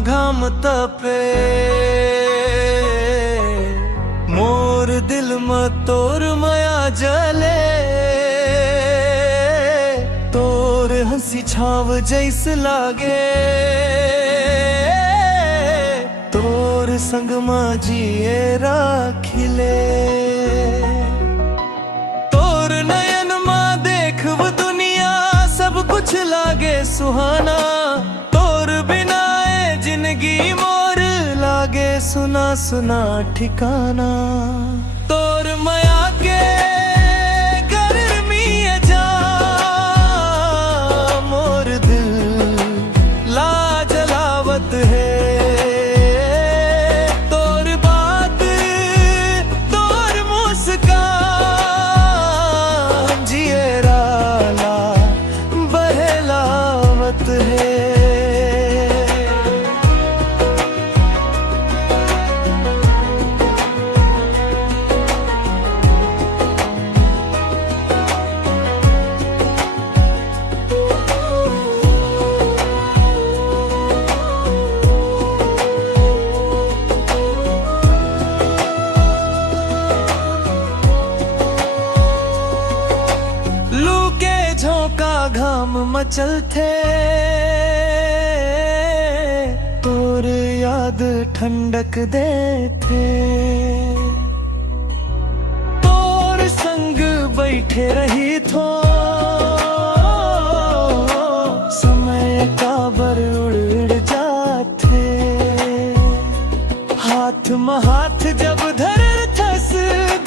घाम तपे मोर दिल में तोर माया जले। तोर हंसी छाव जैस लागे तोर संग मां जिए राखिले। तोर नयन मां देखब दुनिया सब कुछ लागे सुहाना। तोर बिना ए जिंदगी मोर लागे सुना सुना ठिकाना। तोर माया के गर्मी जा मोर दिल ला जलावत है। तोर बात तोर मुस्कान जिए राला बहलावत है। घाम मचल थे तोर याद ठंडक दे थे। तोर संग बैठे रही थो समय का बर उड़ जाते। हाथ में हाथ जब धर थस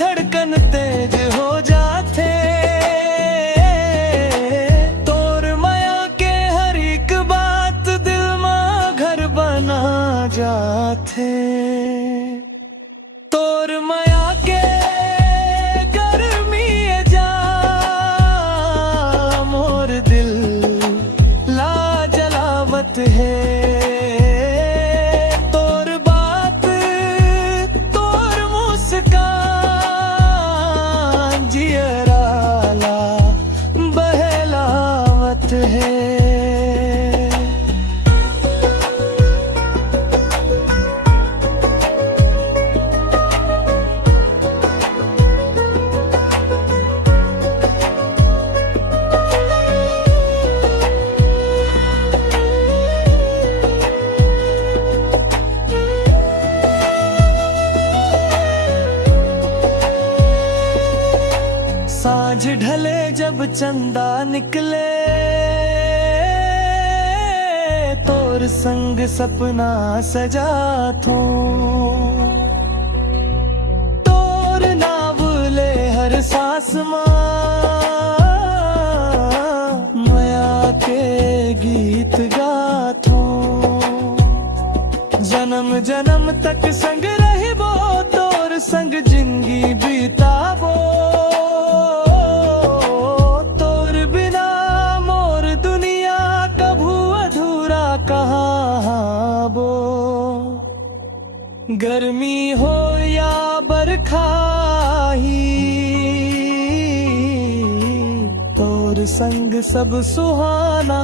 धड़कन तेज हो जाते। जाते तोर माया के गर्मी जा मोर दिल ला जलावत है। तोर बात तोर मुस्कान जियरा ला बहलावत है। साँझ ढले जब चंदा निकले तोर संग सपना सजा थो। तोर नाव ले हर सांस मां माया के गीत गाथो। जन्म जन्म तक संग रहिबो तोर संग जिंदगी बीताबो। गर्मी हो या बरखा ही तोर संग सब सुहाना।